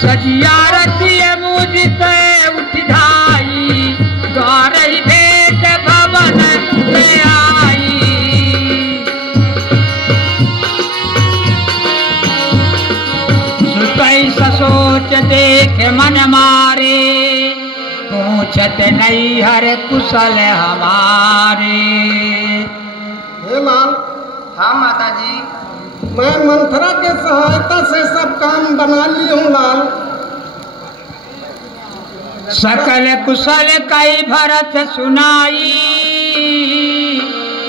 सजिया रतिय मुझ उठ धाई गौरई भेंट भवन में आई। सुतई सोच देख मन मारे पूछत नहीं हर कुशल हमारे। हे लाल। हाँ माता जी। मैं मंथरा के सहायता से सब काम बना ली हूँ लाल। सकल कुशल कई भरत सुनाई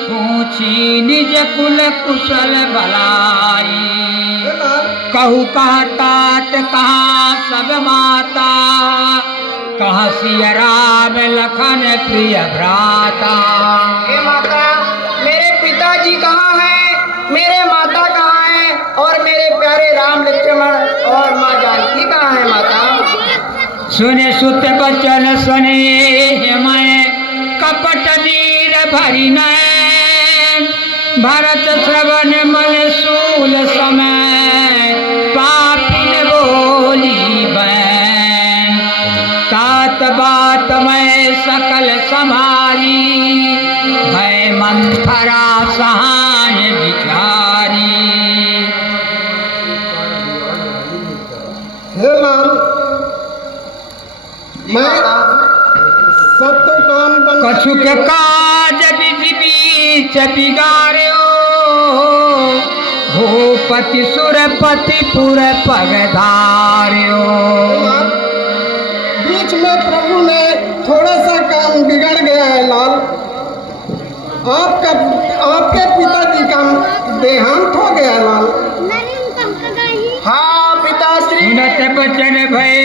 पूछी निज कुल कुशल भलाई। हे लाल। कहू कहाँ तात कहाँ सब माता कहाँ सिया राम लखन प्रिय भ्राता। हे माता मेरे पिताजी कहाँ हैं, मेरे माता कहाँ हैं और मेरे प्यारे राम लक्ष्मण और माँ जानकी कहाँ हैं माता। सुने सुत बचन सुने मैं कपट नीर भरी नैन भरत श्रवण मन सूल समय पापिन बोली बैन। तात बात मैं सकल समारी भय मंथरा सहाय विचारी। हे लाल। मैं सब तो काम बना कछु के काज विधि बीच बिगाड़ो भूपति सुरपति पुर पगधार्यो। बीच में प्रभु ने थोड़ा सा काम बिगड़ गया है लाल। आपके पिताजी का देहांत हो गया लाल। हाँ पिताश्री। सुनत बचन भय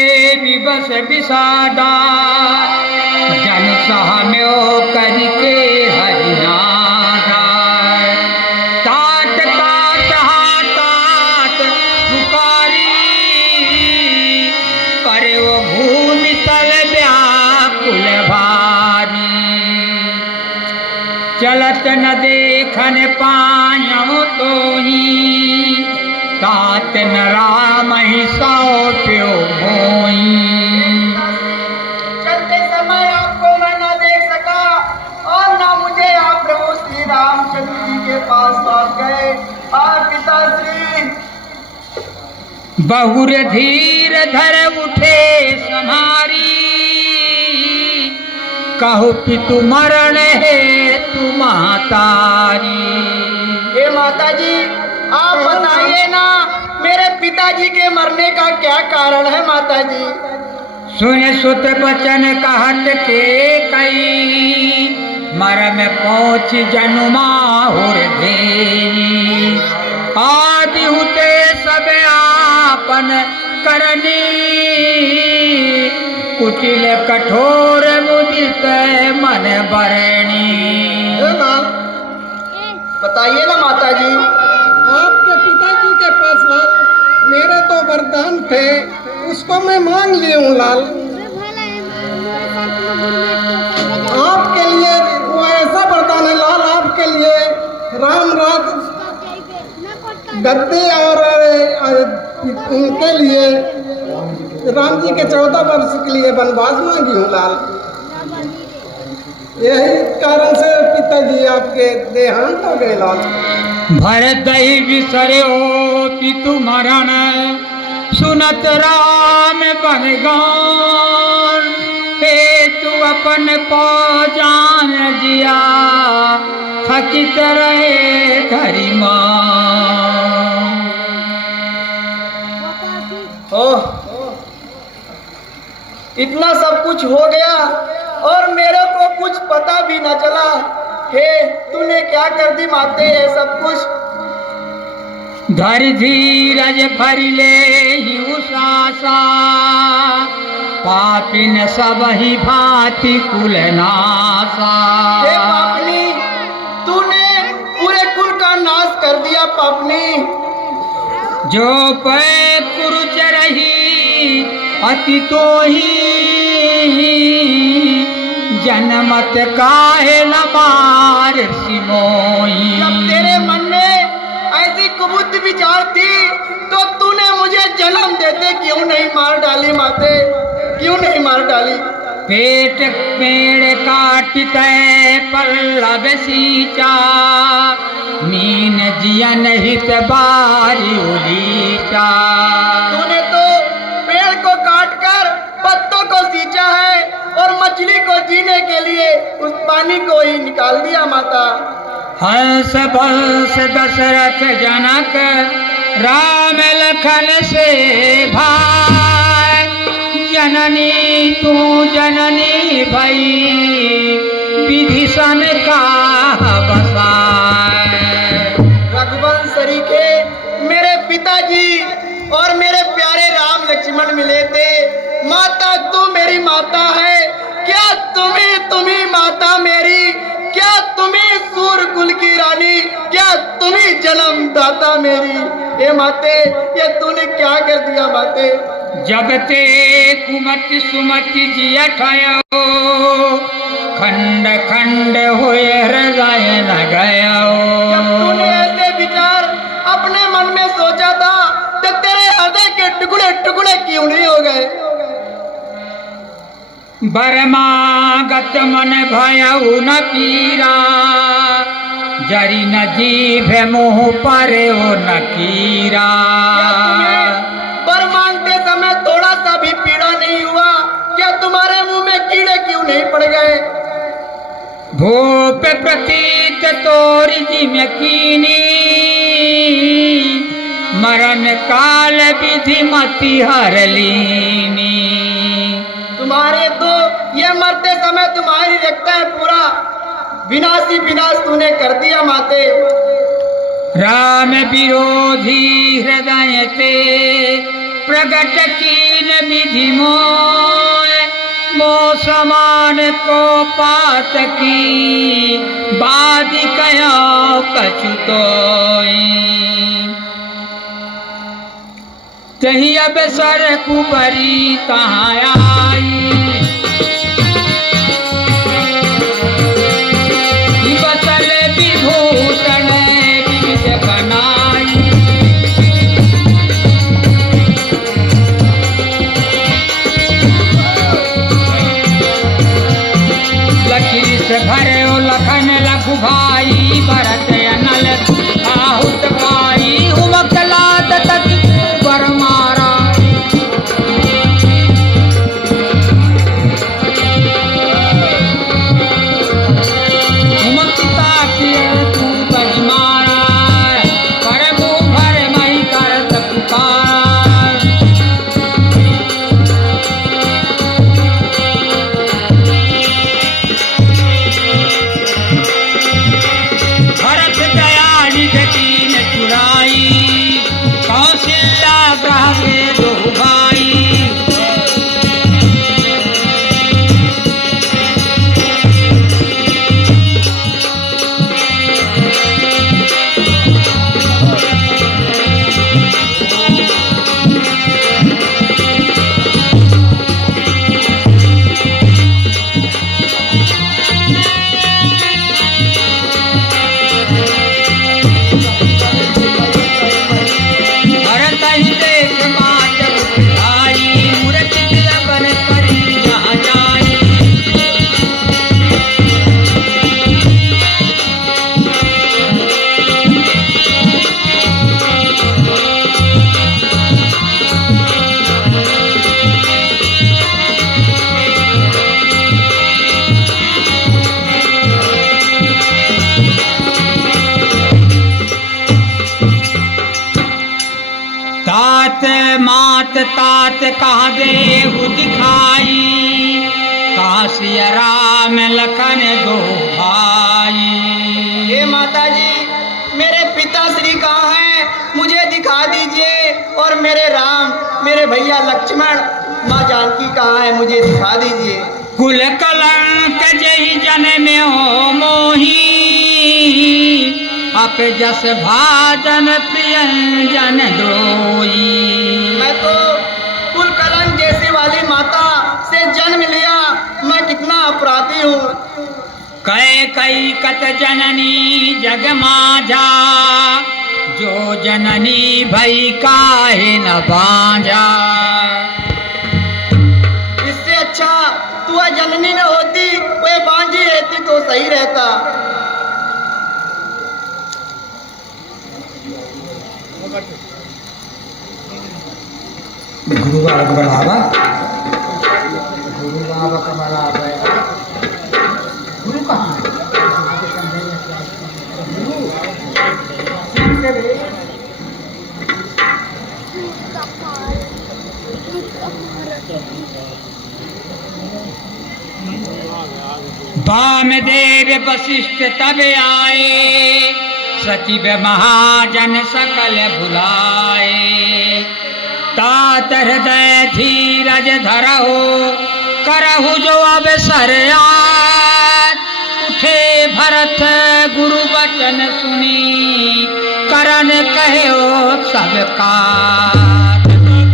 विवश विषादा जन सहम्यो करके हरिनादा। तात तात हा तात पुकारी पर वो भूमि तल व्याकुल भारी। चलत न देखन पायो तो ही तात न राम ही सौंप्यो मोई। चलते समय आपको मैं न देख सका और न मुझे आप प्रभु श्री रामचंद्र जी के पास लौट गए। पिताश्री। बहुर धीर धर उठे समारी कहो पितु मरण है तू महतारी। हे माता जी आप बताइए ना मेरे पिताजी के मरने का क्या कारण है माता जी। सुन सुत बचन कहत के कई मरम पहुँच जनुमाहुर देई। आदि हुते सब आपन करनी कुटिल कठोर मुदित मन बरणी। हे लाल। बताइए ना माता जी। आपके पिताजी के पास लाल मेरे तो वरदान थे उसको मैं मांग ली हूँ लाल। आपके लिए वो ऐसा वरदान है लाल। आपके लिए राम राज गद्दी और उनके लिए राम जी के 14 वर्ष के लिए वनवास मांगी हूँ लाल। यही कारण से पिताजी आपके देहांत हो गए लाल। भरत ही विसरे ओ पितु मरण सुनत राम बहगान। हे तू अपन पौजान जिया थकित रहे धरी ओह इतना सब कुछ हो गया और मेरे को कुछ पता भी न चला। हे तूने क्या कर दी माते ये सब कुछ। धरि धीरज भरिले ही उसासा पापिन सब ही भांति कुल नासा। हे पापनी तूने पूरे कुल का नाश कर दिया पापनी। जो पै कुरुच रही अति तो ही जनमत काहे न मार सिमोई। जब तेरे मन में ऐसी सुबुद्धि विचार थी तो तूने मुझे जन्म देते क्यों नहीं मार डाली माते, क्यों नहीं मार डाली? पेट पेड़ काट के पल्लव सींचा, मीन जियन हित बारी उलीचा। तूने तो पेड़ को काट कर पत्तों को सींचा है और मछली को जीने के लिए उस पानी को ही निकाल दिया माता। हंस बंस दशरथ जनक राम लखन से भाई, जननी तू जननी भई विभीषण का बसाए। रघुवंश सरीखे मेरे पिताजी और मेरे प्यारे राम लक्ष्मण मिले थे। माता तू मेरी माता है क्या? तुम्ही माता मेरी क्या? तुम्ही सूर कुल की रानी क्या? तुम्ही जन्मदाता मेरी। ये माते ये तूने क्या कर दिया माते? जब ते कुमति सुमति जिय ठयो, खंड खंड हुए हृदय न गयो। जब तूने ऐसे विचार अपने मन में सोचा था तो तेरे हृदय के टुकड़े टुकड़े क्यों नहीं हो गए? बरमागत मन भयउ न पीरा, जरी न जीभ मुँह पर न कीरा। क्या तुम्हें वर मांगते समय थोड़ा सा भी पीड़ा नहीं हुआ? क्या तुम्हारे मुंह में कीड़े क्यों नहीं पड़ गए? भूप प्रतीत तोरी जिम कीनी, मरण काल विधि मति हर लीनी। तुम्हारे तो ये मरते समय तुम्हारी रखता है पूरा विनाशी विनाश तूने कर दिया माते। राम विरोधी हृदय ते प्रगट कीन विधि मोय, मो समान को पात की बादि कया कछु तोई। तही अब सर कुबरी कहाँ आई, बतल विभूषण विविध बनाई। लकीर से भरे ओ लखन लघु भाई, भरत अनल आहुत पाई। उमकलात तक वर मारा, उमकता किए तू बलि मारा, प्रभु भर मई करत पुकार। भरत दया निज कीन चुराई, कौशल्या ग्रह के दो भाई। भरत ही देख मात बुझाई, मूरत बन करी जहाँ जाई। तात मात तात कहा देहु दिखाई, काशी राम लखन दो भाई। हे माता जी मेरे पिता श्री कहाँ हैं? मुझे दिखा दीजिए। और मेरे राम मेरे भैया लक्ष्मण माँ जानकी कहाँ है? मुझे दिखा दीजिए। कुल कलंक जही जन में हो मोही, अप जस भाजन प्रियंजन द्रोही। मैं तो कुल कलंक जैसी वाली माता से जन्म लिया, मैं कितना अपराधी हूँ। कै कई कत जननी जग माझा, जो जननी भई काहे न बांझा। इससे अच्छा तू जननी न होती, वे बांझी रहती तो सही रहता। गुरु बाबा बढ़ावा, गुरु बाबा का बढ़ावा, गुरु कहाँ है? वामदेव वशिष्ठ तब आए, सचिव महाजन सकल भुलाए। तात हृदय धीरज धरहु, करहु जो अवसर आत। उठे भरत गुरु वचन सुनी, करन कहो सबका।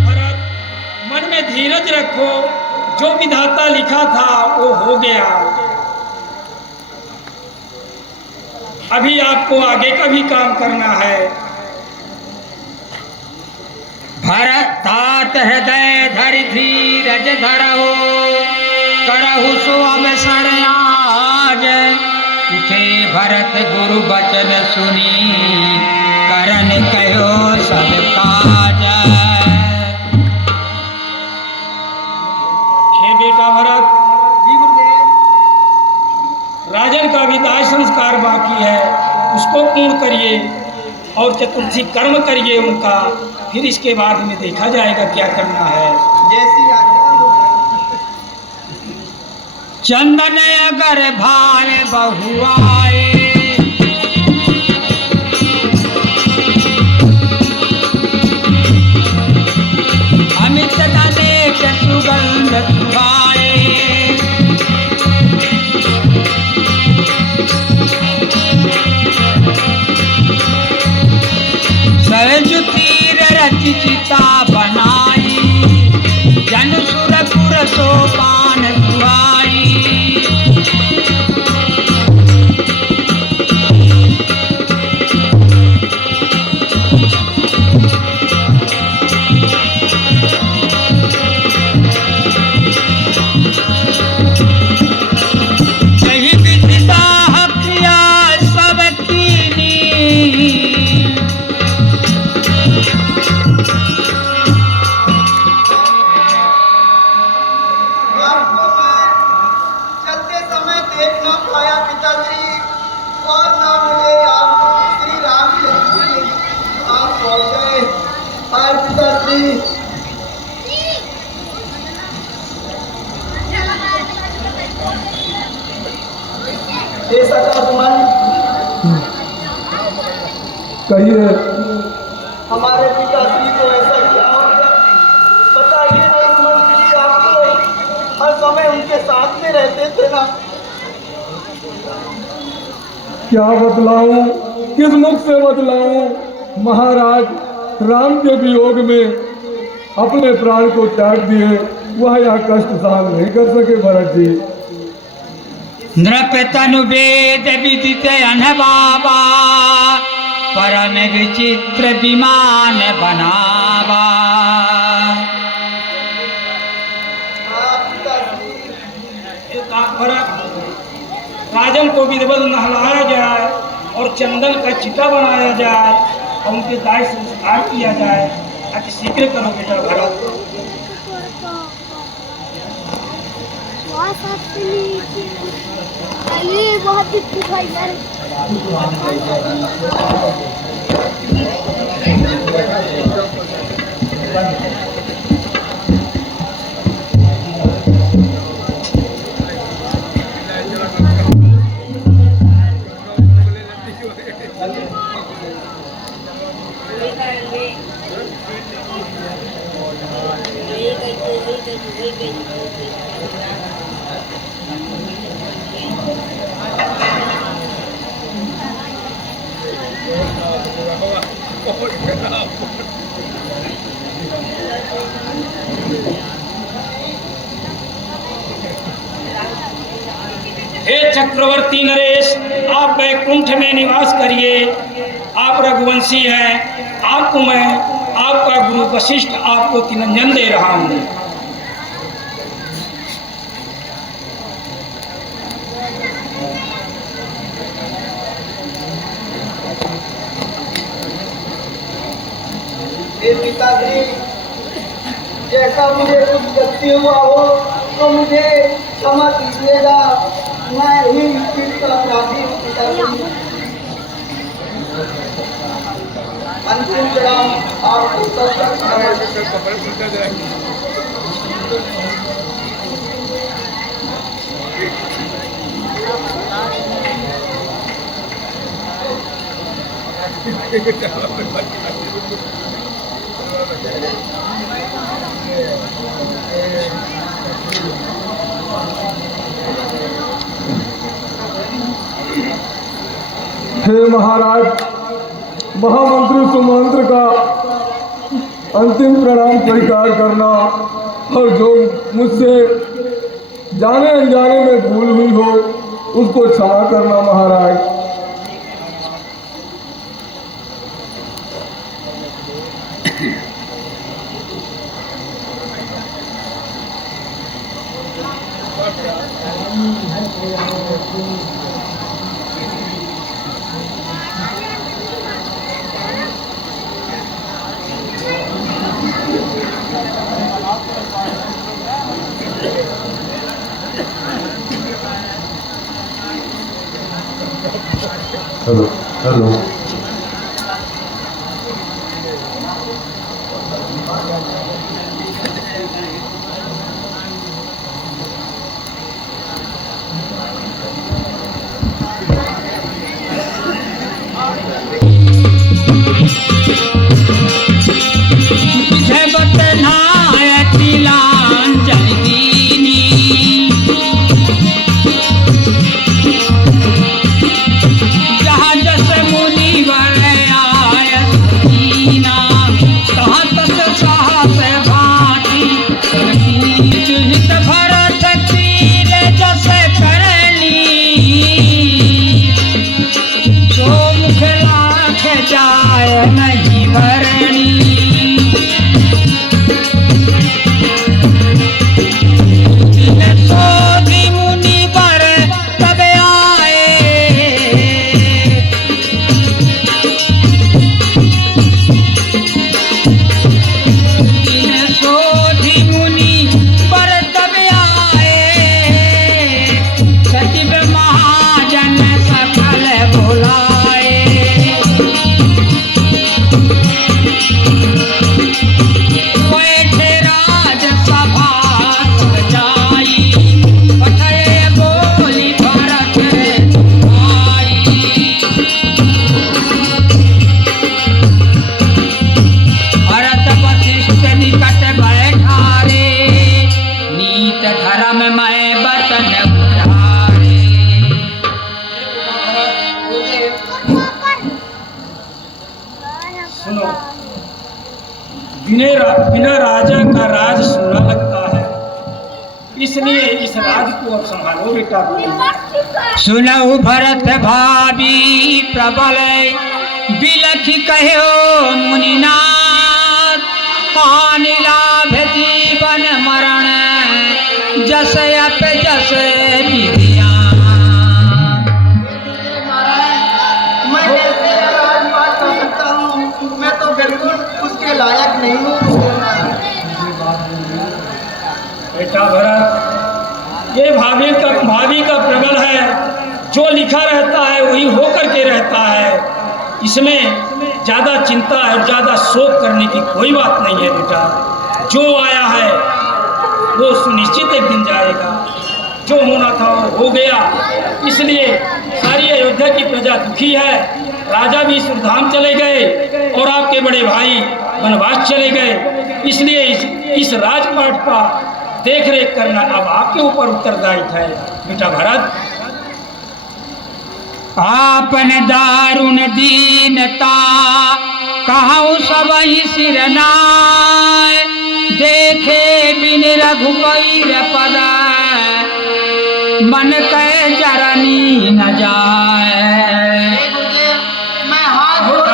भरत, मन में धीरज रखो, जो विधाता लिखा था वो हो गया। अभी आपको आगे का भी काम करना है। भरत तात हृदय धरि धीरज धरहु, करहु सो अवसर आज। उठे भरत गुरु बचन सुनी, करन कहो सब काज। हे बेटा भरत, जी गुरुदेव। राजन का भी दाह संस्कार बाकी है, उसको पूर्ण करिए और चतुर्थी कर्म करिए उनका। फिर इसके बाद में देखा जाएगा क्या करना है। जैसी आज्ञा गुरुदेव। चंदन अगर भावे बहुआए, अमित अनेक सुगंध सुहाए। सहज तीर रचि चिता बनाई, जन सुरपुर सोपान सुहाई। यही विधिता क्रिया सब कीनी, आपको मैं चलते समय देख ना पाया पिताश्री, और ना मुझे आप श्री राम की हस्ती आप पहुंच गए। आए पिताश्री। हे सकाशमान, कहिए। हमारे पिताश्री को ऐसा क्या हो गया? बताइए ना मंत्री जी, आप तो हर समय उनके साथ में रहते थे ना। क्या बतलाऊं, किस मुख से बतलाऊं? महाराज राम के वियोग में अपने प्राण को त्याग दिए, वह यह कष्ट सहन नहीं कर सके भरत जी। नृप तनु वेद विदित अनबाबा, परम विचित्र विमान बनावा। हाँ पिताश्री। भरत, राजन को विधिवत नहलाया जाए और चंदन का चिता बनाया जाए और उनके दाह संस्कार किया जाए। अति शीघ्र करो बेटा भरत। ये बहुत दिक्कत भाई यार। हे चक्रवर्ती नरेश, आप वैकुंठ में निवास करिए आप रघुवंशी हैं, आपको मैं आपका गुरु वशिष्ठ आपको तिलंजन दे रहा हूँ। हे पिताजी, जैसा मुझे कुछ गलती हुआ हो तो मुझे क्षमा कीजिएगा। मैं ही इसका अपराधी हूँ पिताजी। अंतिम प्रणाम आपको तब तक हे महाराज, महामंत्री सुमंत्र का अंतिम प्रणाम स्वीकार करना और जो मुझसे जाने अनजाने में भूल हुई हो उसको क्षमा करना महाराज। Hello hello. सुनो, बिना राजा का राज सोना लगता है, इसलिए इस राज को अब संभालो बेटा। सुनऊ भरत भाभी प्रबल बिलख कहो मुनिनाथ, हानि लाभ जीवन मरण जस अप जस विधिया। मैं कैसे राजपाट कर सकता हूँ? मैं तो बिल्कुल उसके लायक नहीं हूँ। बेटा भरत, ये भाभी का प्रबल है, जो लिखा रहता है वही होकर के रहता है। इसमें ज़्यादा चिंता और ज़्यादा शोक करने की कोई बात नहीं है बेटा। जो आया है वो सुनिश्चित एक दिन जाएगा, जो होना था वो हो गया। इसलिए सारी अयोध्या की प्रजा दुखी है। राजा भी सुरधाम चले गए और आपके बड़े भाई वनवास चले गए। इसलिए इस राजपाट का देख रेख करना अब आपके ऊपर उत्तरदायित्व है बेटा भरत। आपन दारुण दीनता कहूँ सबहि सिर नाय, देखे बिन रघुबीर पद मन कै जरनी न जाए। मैं हाथ जोड़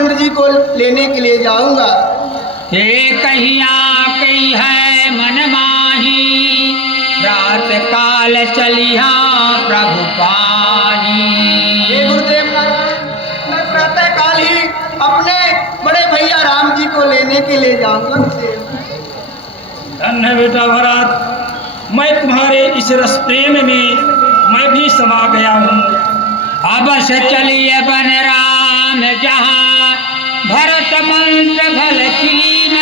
रामचंद्र जी को लेने के लिए जाऊंगा। ये कहिया कही है मन माही, रात काल चलिया प्रभु पाही। हे गुरुदेव नारायण, मैं प्रातः काल ही अपने बड़े भैया राम जी को लेने के लिए जाऊंगा। धन्य बेटा भरत, मैं तुम्हारे इस रस प्रेम में मैं भी समा गया हूँ। अवश्य चलिए बन राम जहाँ, भरत मंत्र घल कीन,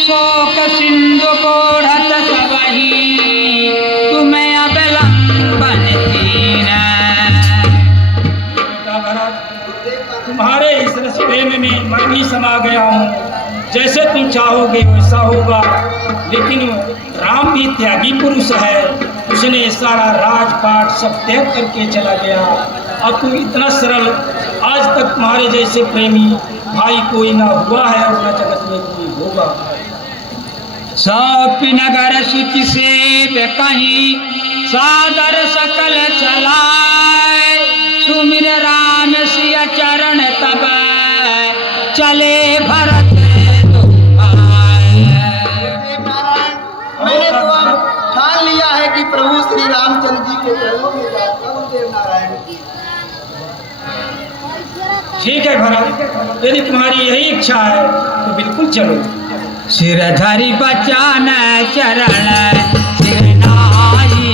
शोक सिंधु कोढ़त सबही, तुम्हें अवलंबन कीन। बेटा भरत, तुम्हारे इस रस प्रेम में मैं भी समा गया हूँ। जैसे तुम चाहोगे वैसा होगा। लेकिन राम भी त्यागी पुरुष है, उसने सारा राजपाट सब त्याग करके चला गया। और तुम इतना सरल, आज तक तुम्हारे जैसे प्रेमी भाई कोई ना हुआ है और ना जगत में कोई होगा। सब नगर सुचि से कहीं, सादर सकल चलाए, सुमिर राम सिया चरण तब चले भरत। मैंने तो अब ठान लिया है कि प्रभु श्री रामचंद्र जी के चरणों में जाऊंगा। गुरुदेव नारायण, ठीक है भरत, यदि तुम्हारी यही इच्छा है तो बिल्कुल चलो। सिर धरि बचान चरण सिर नाई,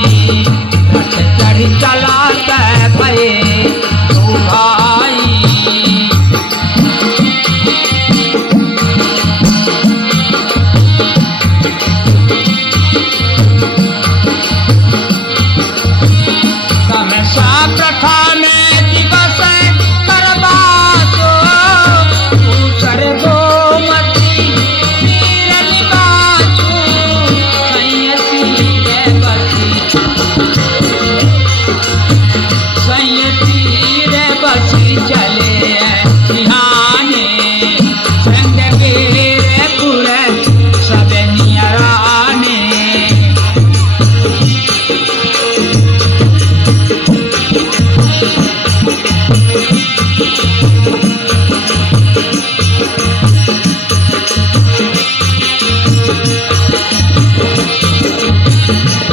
रथ चढ़ी चलात भये दो भाई। प्रथा में दिवस करबासो, दूसर गोमती तीर निवासु, तीर बसी चले बिहाने, संग वीर पुर सब नियराने।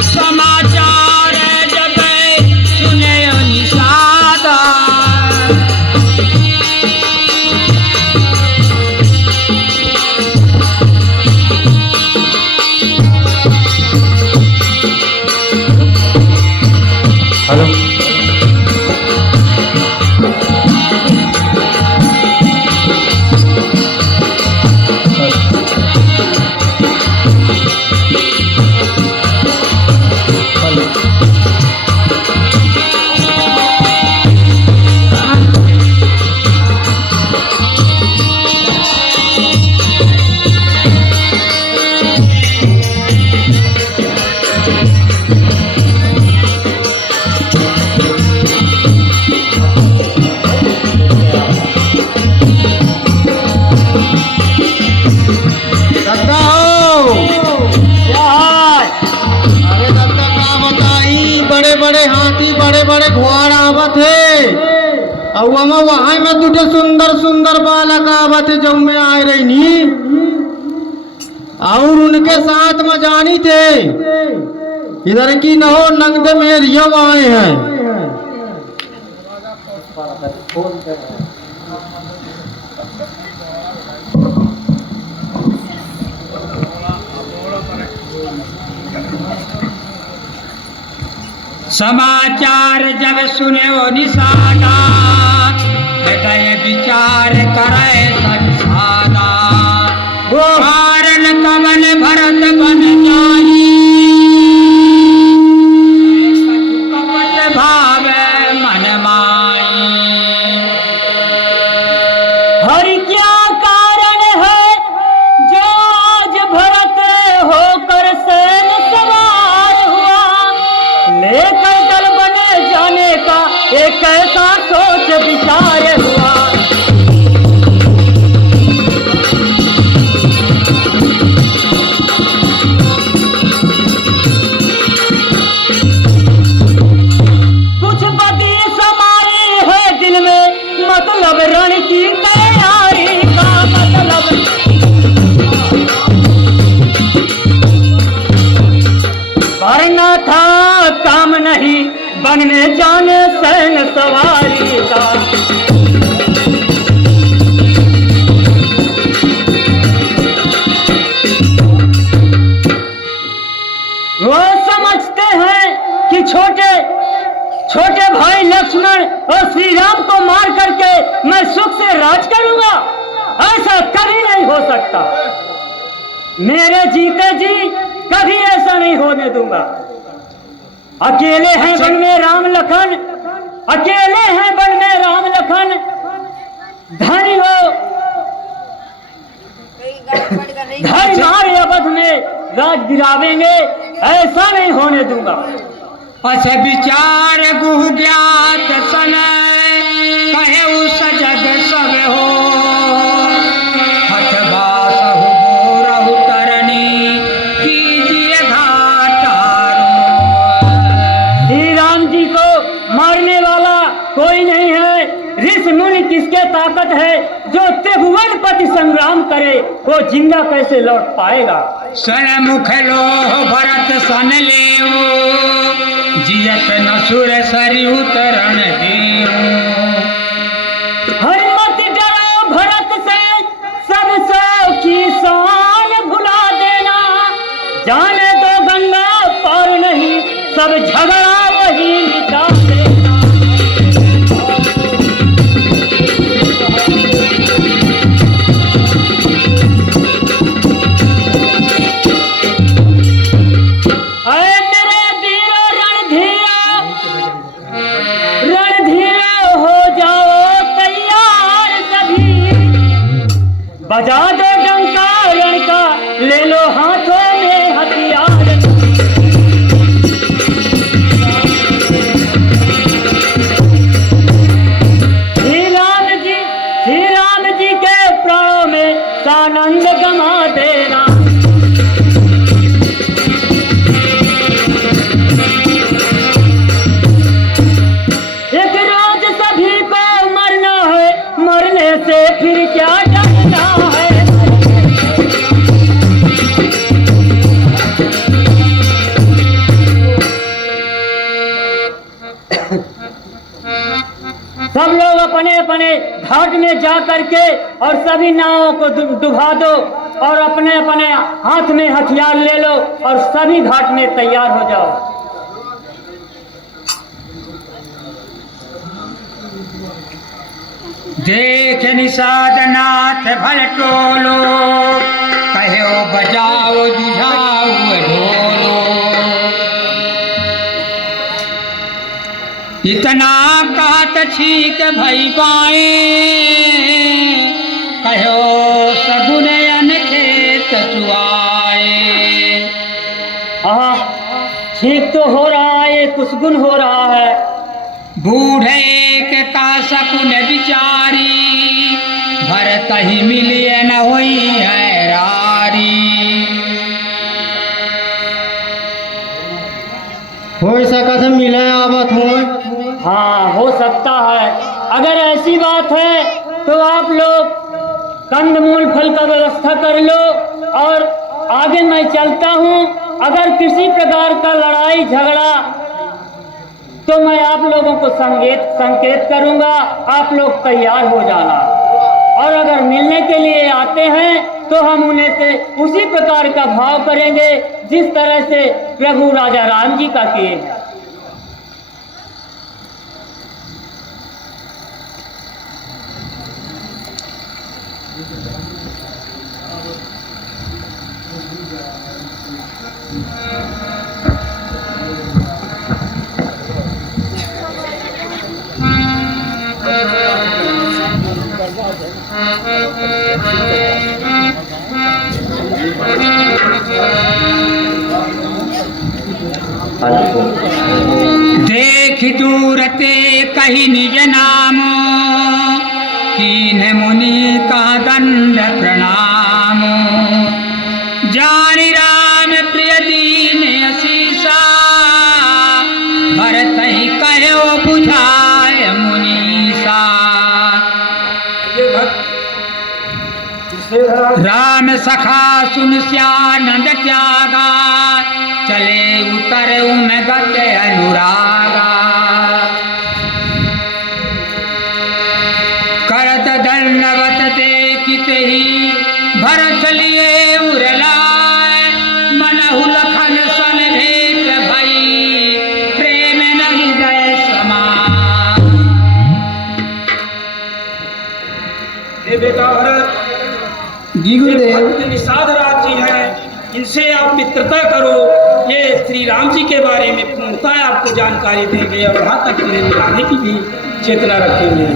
समाचार जब सुने निषादा, हेलो बड़े हाथी बड़े बड़े घोड़ा आवत है और वहाँ में दूठे सुंदर सुंदर बालक आवत है जो मैं आए रही नी और उनके साथ में जानी थे इधर की न हो नंगदे में रियव आए हैं। समाचार जब सुने वो निशाना, हृदय विचार करे संसादा, कारण कवन भरत बन जाई, कपट भाव मन माई। हरि क्या कारण है जो आज भरत होकर सैन सवार हुआ, लेकर दल बने जाने का एक ऐसा सोच विचार हुआ। वन में जाने सैन सवारी का। वो समझते हैं कि छोटे छोटे भाई लक्ष्मण और श्री राम को मार करके मैं सुख से राज करूंगा, ऐसा कभी नहीं हो सकता। मेरे जीते जी कभी ऐसा नहीं होने दूंगा। अकेले हैं वन में राम लखन, अकेले हैं वन में राम लखन, धनी हो धन मारे अवध में राज गिरावेंगे, ऐसा नहीं होने दूंगा। पछ विचार गुह ज्ञात सन कहे उस जग सब हो, हथवा सहु बोरहु तरनी कीजिए घाटारू। श्री राम जी को मारने वाला कोई नहीं है, ऋषि मुनि किसके ताकत है? जो त्रिभुवन पति संग्राम करे वो जिंदा कैसे लौट पाएगा? सन मुख लोह भरत सन लेऊ, जियत नसुर सरियु तरन देऊ। हर मत डरो भरत से सब सौ की शान भुला देना, जाने दो गंगा पार नहीं सब झगड़ा वही मिटा देना। बजा दो डंका लड़का, ले लो हाथों में हथियार। श्री राम जी के प्राणों में सानंद गमा देना। एक रोज सभी को मरना है, मरने से फिर क्या डरना है? सब लोग अपने अपने घाट में जा करके और सभी नावों को डुबा दो और अपने अपने हाथ में हथियार ले लो और सभी घाट में तैयार हो जाओ। देख निषाद नाथ भल टोलो, कहो बजाओ जुझाओ ढोलो। इतना कहत छीक भई पाए, कहो सगुन अन खेत चुआए। ठीक तो हो रहा है, कुछ गुण हो रहा है। बूढ़े के का सकुन बिचारी, भरत ही मिलिए न होई है रारी। हो सकत मिले आवत हो। हाँ, हो सकता है। अगर ऐसी बात है तो आप लोग कंदमूल फल का व्यवस्था कर लो और आगे मैं चलता हूँ। अगर किसी प्रकार का लड़ाई झगड़ा तो मैं आप लोगों को संकेत करूंगा, आप लोग तैयार हो जाना। और अगर मिलने के लिए आते हैं तो हम उन्हें से उसी प्रकार का भाव करेंगे जिस तरह से प्रभु राजा राम जी का किए हैं। देख दूरते कही निज नाम, कीन्ह मुनि का दंड प्रणाम। जानि राम प्रिय दीन असीसा, भरत ही कहो बुझाए मुनीसा। राम सखा सुन श्यानंद त्यागा, चले उतर उन गत अनुरागा। गुरुदेव। भक्त निषाद राज जी हैं, इनसे आप मित्रता करो। ये श्री राम जी के बारे में पूर्णतः आपको जानकारी देंगे और वहाँ तक इन्हें मिलाने की भी चेतना रखेंगे।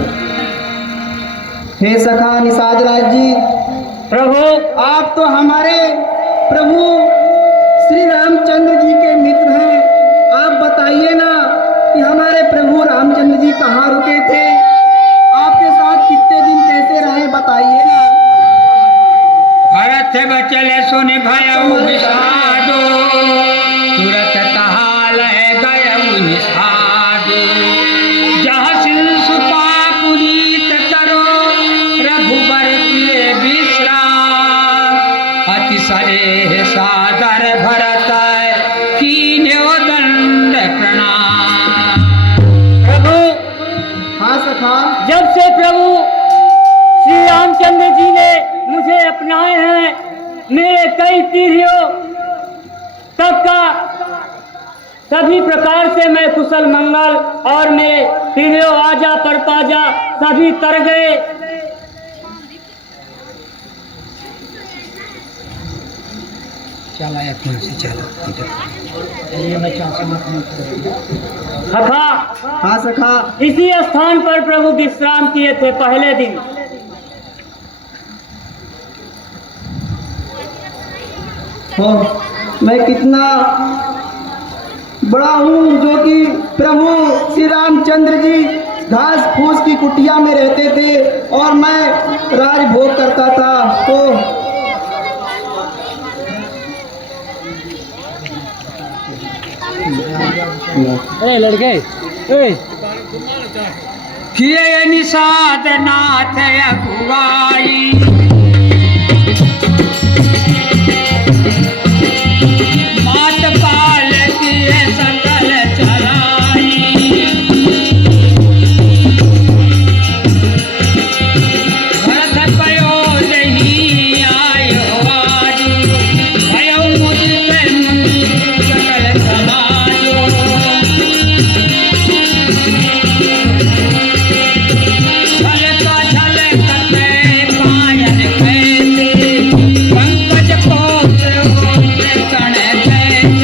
हे सखा निषाद राज जी, प्रभु आप तो हमारे प्रभु श्री रामचंद्र जी के मित्र हैं। आप बताइए ना कि हमारे प्रभु रामचंद्र जी कहाँ रुके थे, आपके साथ कितने दिन कैसे रहे, बताइए ना। भरत बचले सुन भयउ विषादो, तुरत तहाल गयउ निषादो। जहाँ सिर सुता पुनीत तरो, रघुबर किए विश्राम। अति सरेह सादर भरत, कीन्यो दंड प्रणाम। प्रभु हाँ सखा, जब से प्रभु श्री रामचंद्र जी ने मुझे अपनाए हैं, मेरे कई पीढ़ियों तक का सभी प्रकार से मैं कुशल मंगल और मेरे पीढ़ियों आजा परताजा सभी तर गए। चला कौन से चला सखा हाँ सखा, इसी स्थान पर प्रभु विश्राम किए थे पहले दिन। हो मैं कितना बड़ा हूँ जो कि प्रभु श्री रामचंद्र जी घास फूस की कुटिया में रहते थे और मैं राजभोग करता था। तो अरे लड़के किए निषाद नाथ अगुवाई। मात पाल किए सकल चराई। भरत पयो जही आयो आजू, भयो मुझसे मुनि सकल समाजो। झलका झलकते पायन कैसे, पंकज कोस होते कण कैसे।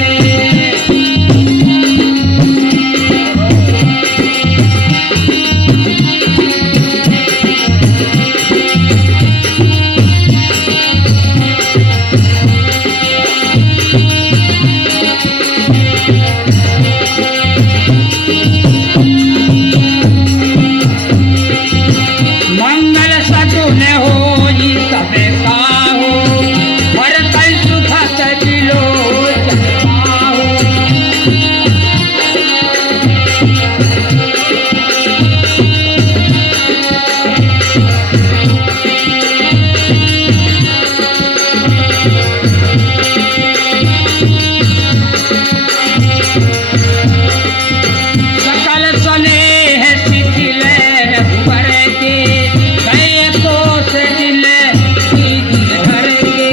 मंगल सगुन होई सबे काहू, भरत सुखत बिलोचन पाहू। सकल स्नेह शिथिल रघुबर के, गए कोस दिल कीजिए धर के।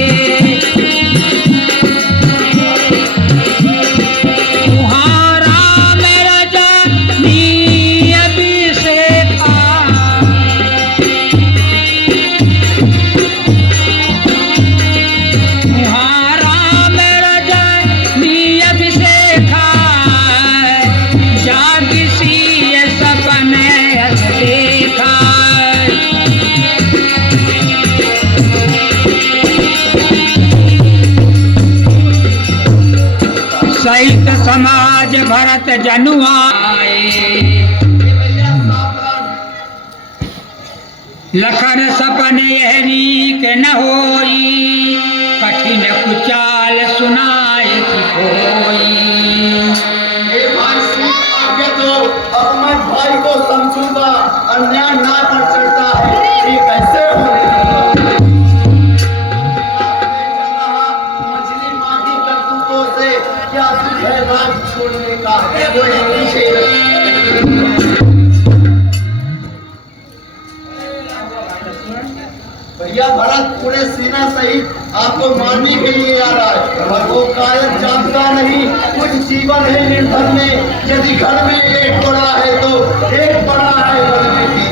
तुम्हारा मेरा जानी अभिषेका, तुम्हारा मेरा जानी अभिषेका। जागी सी सपने अस देखा। सहित समाज भरत जनुआए, लखन सपन यह रीक न होई। कठिन कुचाल सुनाए कोई। आगे तो अपने भाई को समझूंगा, अन्याय ना पर चढ़ता है, ये कैसे हो? मछली मांगी करतूतों से क्या तुझे राज छोड़ने का कोई पीछे। भैया भरत पूरे सेना सहित आपको मारने के लिए आ रहा है और वो कायद जानता नहीं कुछ जीवन है निर्धन में। यदि घर में एक बड़ा है तो एक बड़ा है बनने की।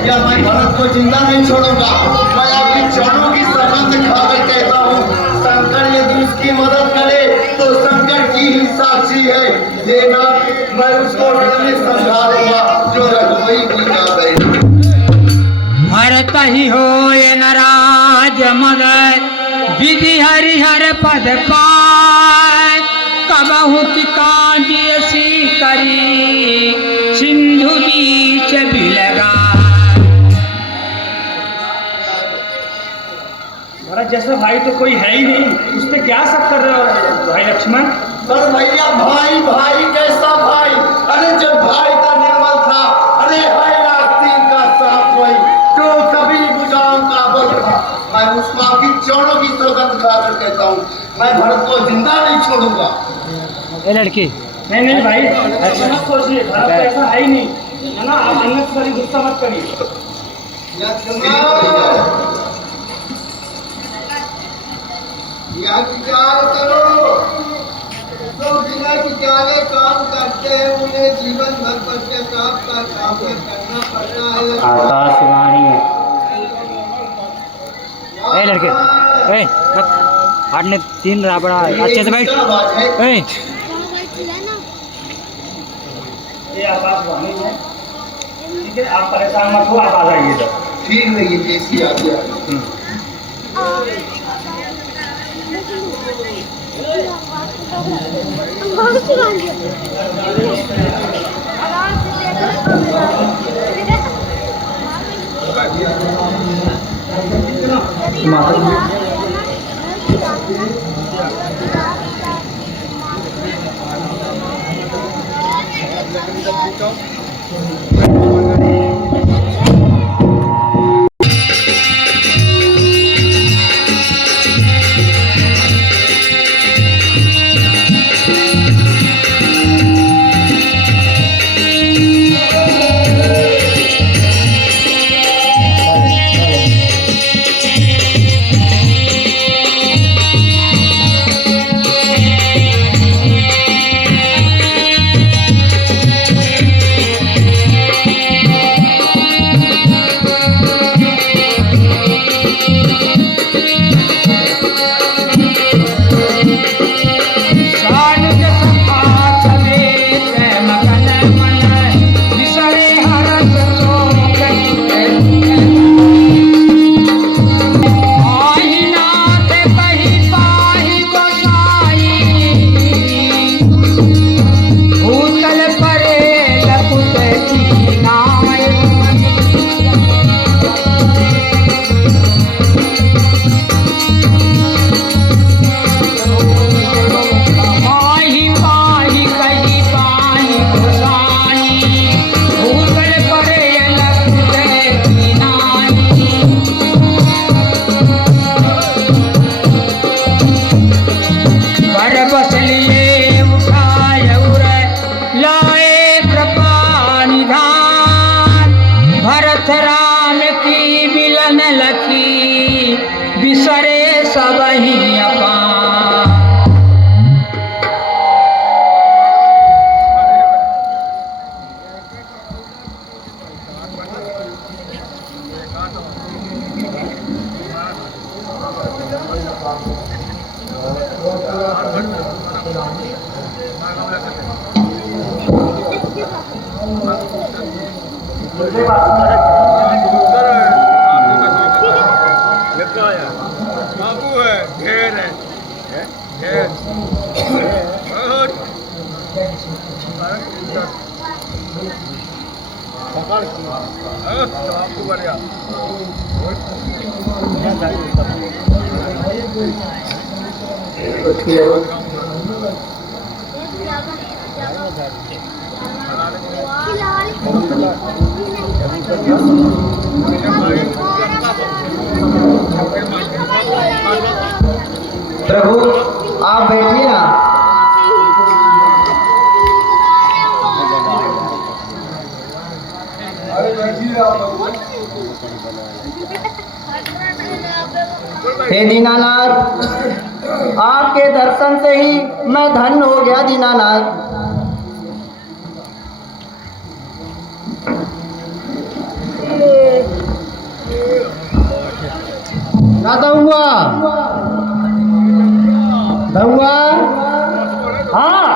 भैया मैं भरत को जिंदा नहीं छोड़ूंगा। मैं आपकी चरणों की सौगंध खाकर कहता हूँ, शंकर यदि उसकी मदद करे तो शंकर की ही साक्षी है, ये ना मैं उसको रणनीति समझा दूंगा जो रघुवई भी ना गए। भरत ही हो ये नाराज मदय विधि हरिहर पद पाय कबहु की कांजी सी करी सिंधु बीच बिलगा। भरत जैसा भाई तो कोई है ही नहीं, उस पे क्या सब कर रहे हो भाई लक्ष्मण? पर भैया भाई भाई कैसा भाई? अरे जब भाई का निर्मल था, अरे भाई आस्तीन का साफ वही जो कभी गुजाम का बल था। मैं उसको आपकी चरणों की सौगंध खाकर कहता हूँ, मैं भरत को जिंदा नहीं छोड़ूंगा। ये लड़की नहीं भाई ऐसा मत सोचिए, भरत तो ऐसा है ही नहीं, है ना? आप अननेसेसरी गुस्सा मत करिए। यह विचार करो, जो बिना विचारे काम करते हैं उन्हें जीवन भर पश्चाताप का सामना करना पड़ता है। आकाशवाणी ए लड़के ए हाटने 3 राबड़ा अच्छे से बैठ ए ये आकाशवाणी है, ठीक है? आप परेशान मत हो, आप आ जाइए इधर। ठीक है, ये जैसी आ गया। प्रभु आप बैठिए ना। हे दीनानाथ, आपके दर्शन से ही मैं धन्य हो गया दीनानाथ। राधा हुआ धुआ हाँ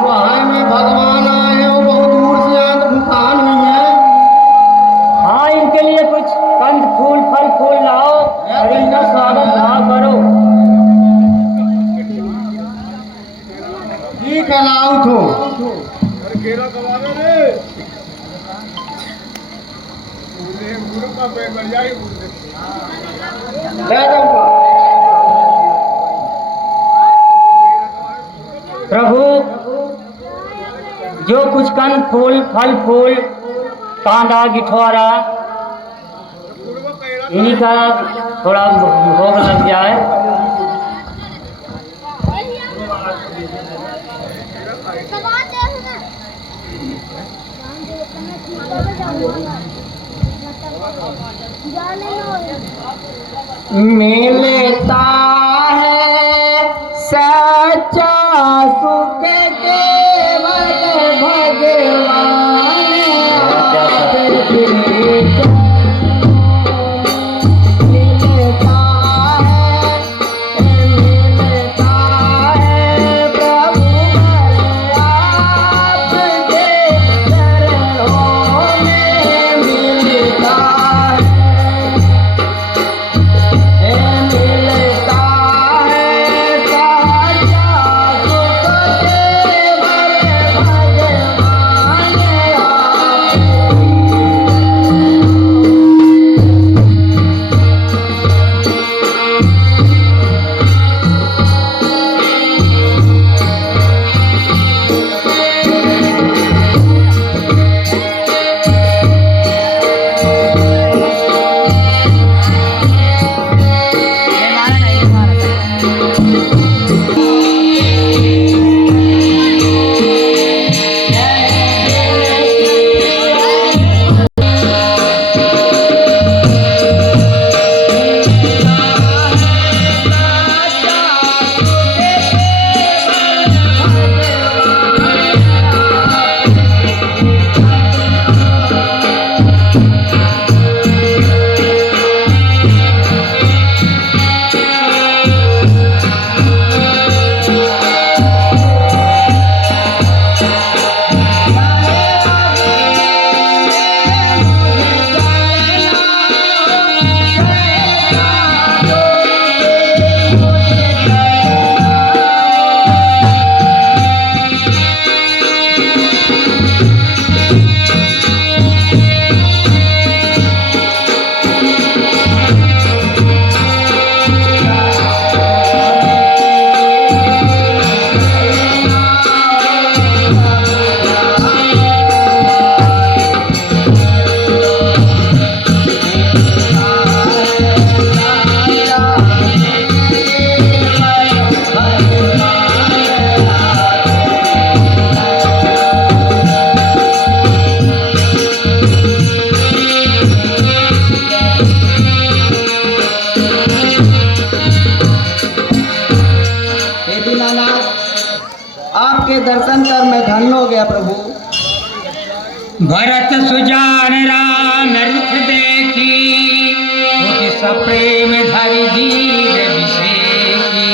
हाय में भगवान आए हैं वो बहुत दूर से आए तो भूखान हुई है। हाँ इनके लिए कुछ कंद फूल फल फूल लाओ और इनका स्वागत भाव करो। ठीक है लाओ तो ले जाऊंगा। प्रभु जो कुछ कंद फूल फल फूल कांदा गिठौरा इन्हीं का थोड़ा भोग लग जाए। मिलता है सच्चा सुख केवल भगवान आपके। मिलता है प्रभु आपके चरणों में मिलता आपके दर्शन कर मैं धन्य हो गया प्रभु। भरत सुजान राम रुख देखी सप्रेम धरि धीर विषेकी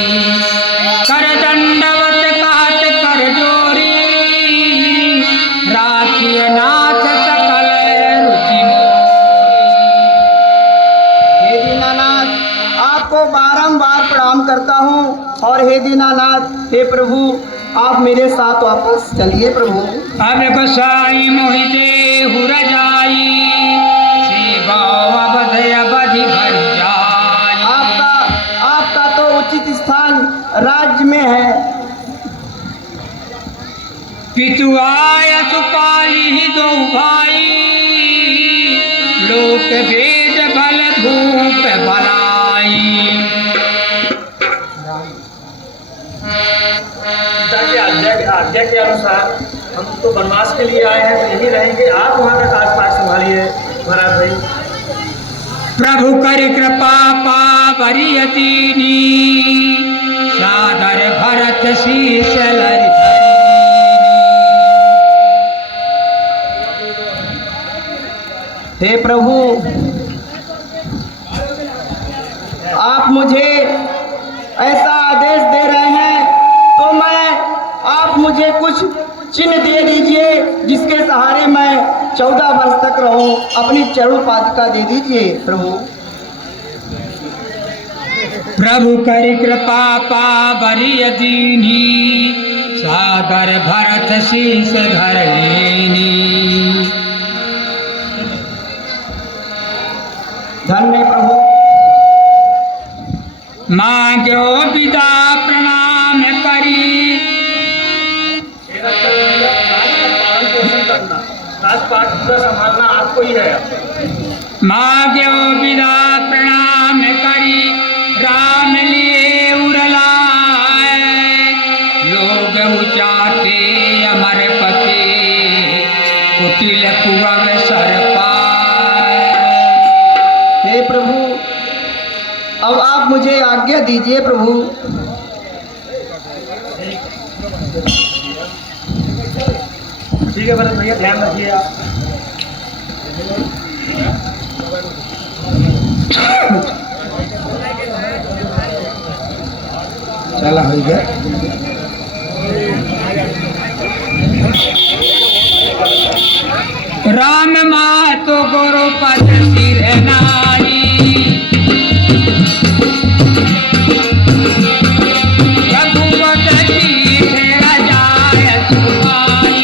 कर दंडवत कहत कर जोरी राखिय नाथ सकल रुचि। हे दीनानाथ आपको बारंबार प्रणाम करता हूँ और हे दीनानाथ हे प्रभु आप मेरे साथ वापस चलिए प्रभु। अब गोसाई मोहि देहु रजाई सेवा अवधि अवधि भर जाई। आपका तो उचित स्थान राज्य में है। पितु आय सुपाली दो भाई लोक वेद भल भूप भलाई। आज्ञा के अनुसार हम तो वनवास के लिए आए हैं तो यही रहेंगे। आप वहाँ का काज संभालिए महाराज भाई। प्रभु कर कृपा पावरियतीनी सादर भरत शीश लरि हे प्रभु आप आप मुझे ऐसा आदेश दे रहे हैं तो आप मुझे कुछ चिन्ह दे दीजिए जिसके सहारे मैं 14 वर्ष तक रहूं। अपनी चरण पादुका दे दीजिए प्रभु। प्रभु करि कृपा पावरिय दीनी, सादर भरत शीस धर लीनी। धन्य प्रभु। मांग्यो विदा प्रणाम करी, राजपाट पूरा संभालना आपको ही है। मांग्यो विदा प्रणाम करी, राम लिए उरलाए। लोग उचाटे अमर पते, कुटिल कुअव सर पाए। हे प्रभु, अब आप मुझे आज्ञा दीजिए प्रभु। ठीक है भरत भैया, ध्यान रखिए आप। चला हो गया। राम मातो गुरु पद सिर नारी, रघुपत तीर्थ राजाय सुहाई।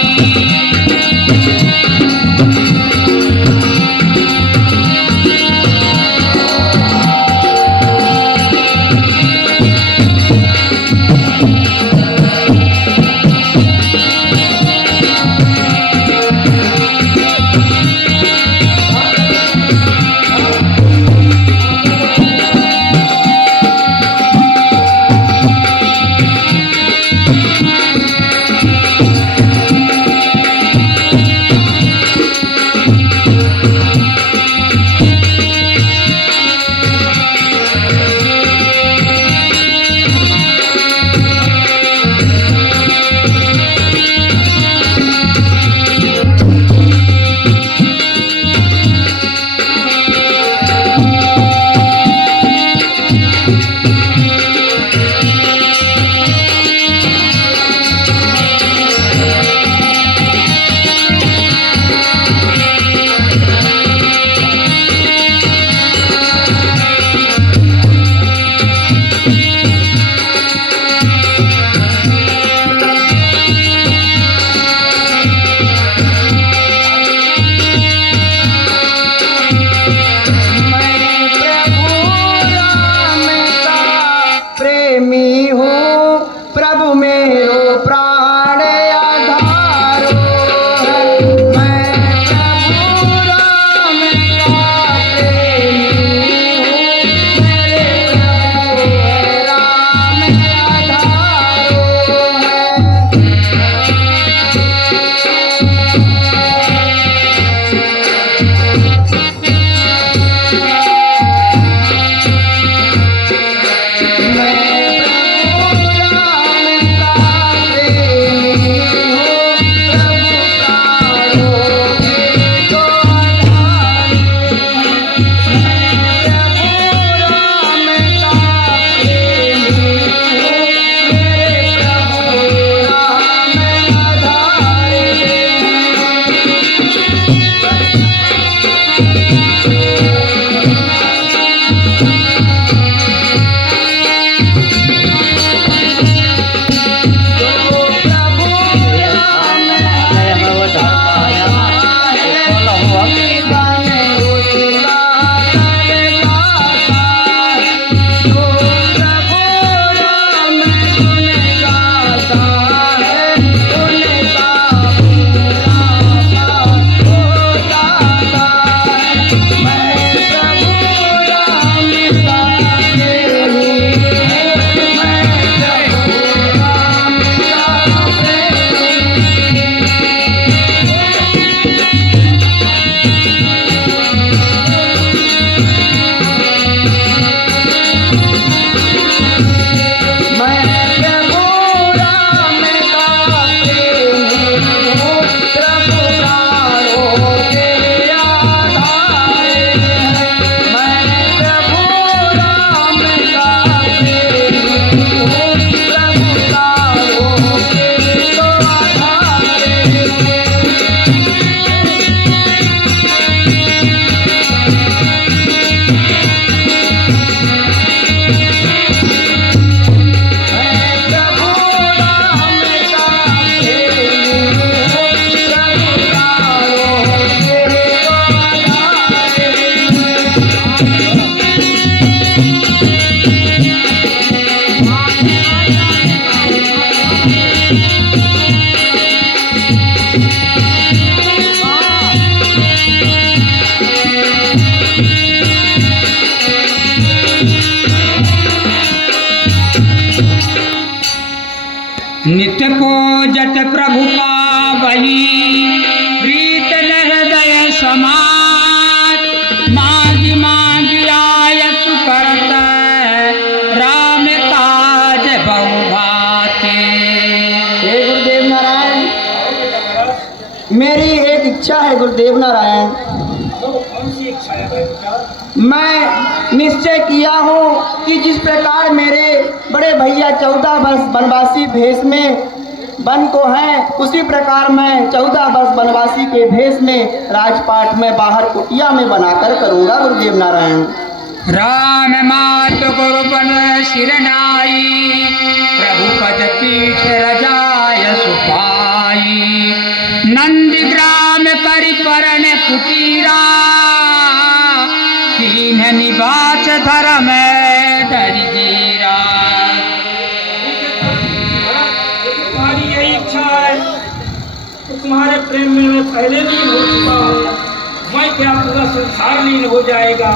नित्य पूजत प्रभु पावही प्रीत हृदय समाज मांग मांग आय सुकरत राम काज बहु भाते। हे गुरुदेव नारायण, मेरी एक इच्छा है गुरुदेव नारायण। कौन सी इच्छा है भाई बेटा? मैं निश्चय किया हूँ कि जिस प्रकार मेरे बड़े भैया 14 वर्ष वनवासी भेष में बन को हैं, उसी प्रकार मैं 14 वर्ष वनवासी के भेष में राजपाट में बाहर कुटिया में बनाकर करूँगा गुरुदेव नारायण। राम मात गुरु बन शिरनाई प्रभु पद पीठ रजाय सुपाई नंदी ग्राम करि परन कुटीरा तीन निवास धर्म धरि जीरा। तुम्हारी यही इच्छा है तो तुम्हारे प्रेम में मैं पहले लीन हो चुका हूँ, मैं क्या पूरा संसार लीन हो जाएगा।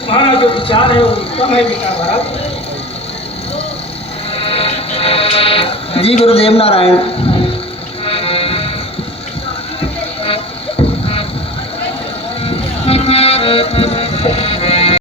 तुम्हारा जो विचार है वो उत्तम है बेटा भरत। जी गुरुदेव नारायण।